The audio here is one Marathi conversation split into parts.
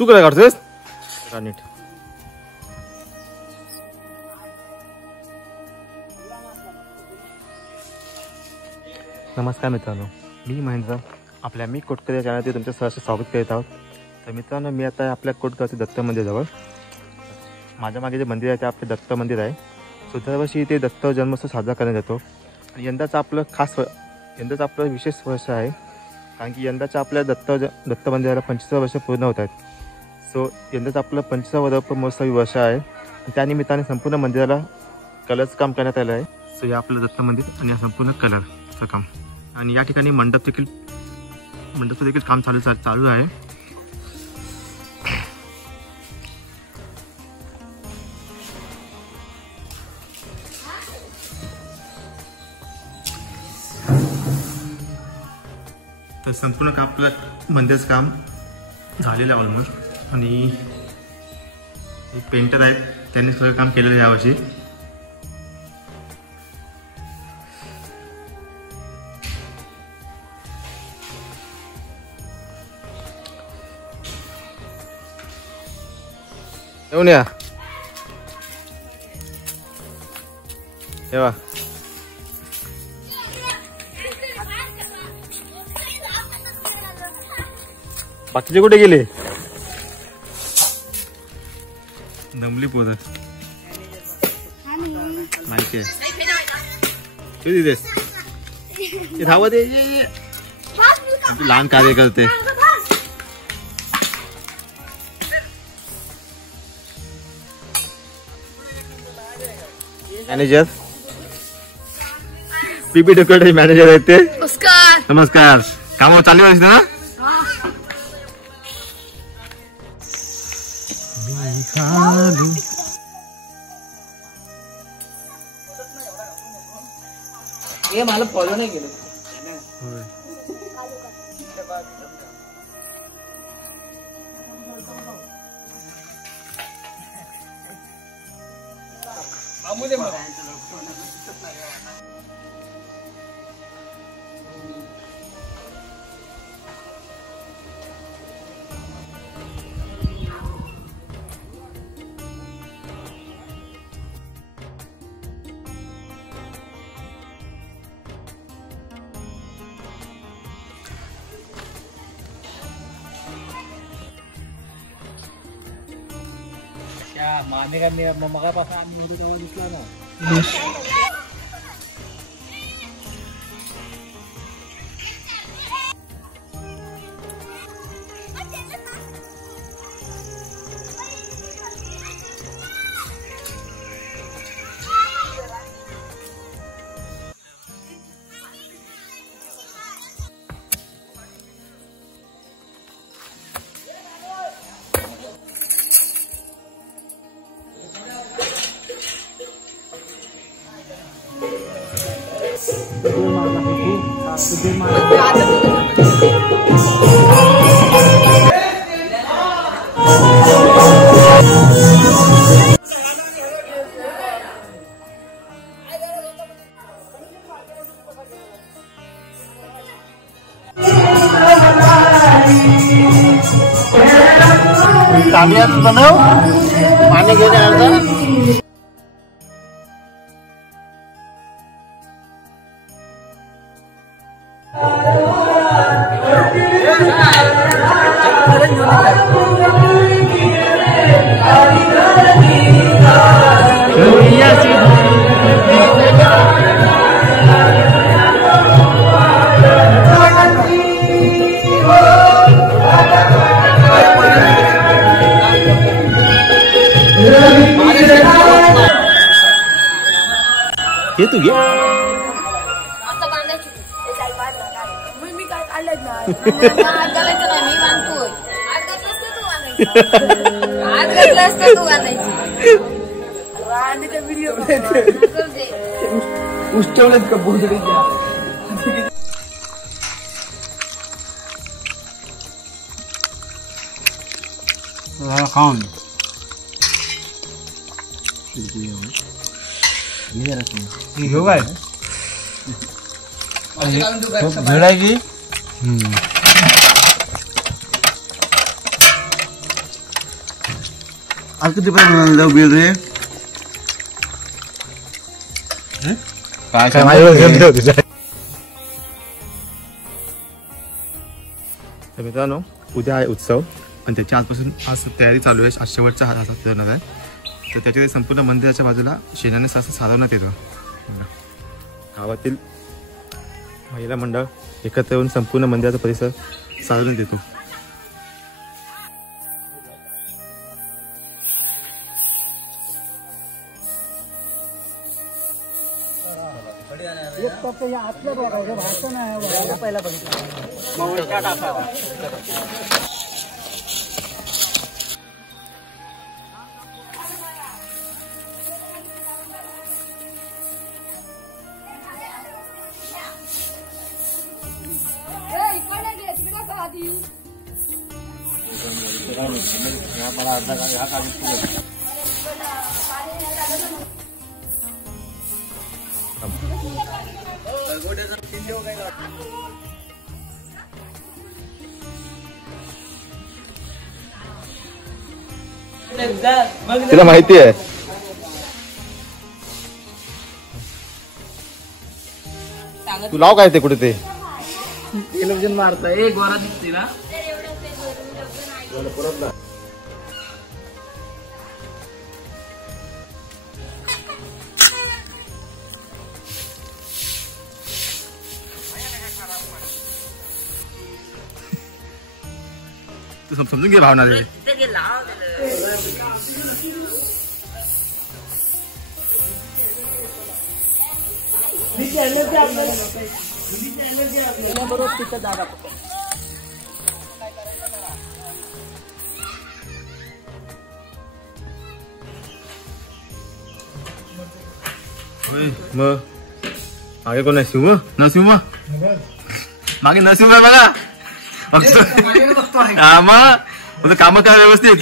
तू काय काढतोस नीट. नमस्कार मित्रांनो, मी महेंद्र. आपल्या मी कोटकर या चॅनलमध्ये तुमचं सहर्ष स्वागत करीत आहोत. तर मित्रांनो, मी आता आपल्या कोटकरचे दत्त मंदिराजवळ. माझ्या मागे जे मंदिर आहे ते आपले दत्त मंदिर आहे. सो दरवर्षी इथे दत्त जन्मोत्सव साजरा करण्यात येतो. आणि यंदाचं आपलं विशेष वर्ष आहे, कारण की यंदाच्या आपल्या दत्त मंदिराला 25 वर्ष पूर्ण होत आहेत. सो यंदाचं आपलं 25वा महोत्सवी वर्ष आहे. त्यानिमित्ताने संपूर्ण मंदिराला कलरचं काम करण्यात आलं आहे. सो हे आपलं दत्त मंदिर आणि संपूर्ण कलरचं काम. आणि या ठिकाणी मंडप देखील काम चालू आहे. तर संपूर्ण आपलं मंदिराचं काम झालेलं आहे ऑलमोस्ट. आणि पेंटर आहेत, त्यांनी सगळं काम केलेलं आहे यावर्षी. येऊन या तेव्हा बाकीचे कुठे गेले? दमली पोरं माहिती आहे. धावत ये लहान कार्य करते. मॅनेजर पीपी डेकोरेटर मॅनेजर आहेत ते. नमस्कार. काम चालू आहे ना? हे मला फॉलो नाही केलं. माने का मगापासून आम्ही दिसला ना. बनव पाणी घेणे अर्धा. हे तू घे. मी काय काढलं उष्टवलेत का बोधडीच्या खाऊन घेऊ काय भेळायची. आज किती पर्यंत बिल रे काय माझ्यावर तुझ्या. तर मित्रांनो उद्या आहे उत्सव आणि त्याच्या आजपासून आज तयारी चालू आहे. आज शेवटचा हा असा ठरणार आहे. तर त्याच्या संपूर्ण मंदिराच्या बाजूला शेणाने असं सारवण्यात येतं. गावातील महिला मंडळ एकत्र येऊन संपूर्ण मंदिराचा परिसर सारवण्यात देतो. तिला माहिती आहे. तू लाव काय ते कुठे ते टेलिव्हिजन मारता एक गोरा दिसते ना. तू समजून घे भावना. मग मागे कोण आहे? शिव नरसिंह मागे नरसिंह आहे बघा. हा मग काम काय व्यवस्थित.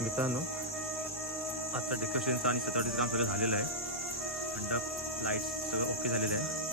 मित्रांनो आता डेकोरेशनचं आणि सजावटीचं काम सगळं झालेलं आहे. मंडप लाईट सगळं ओके झालेलं आहे.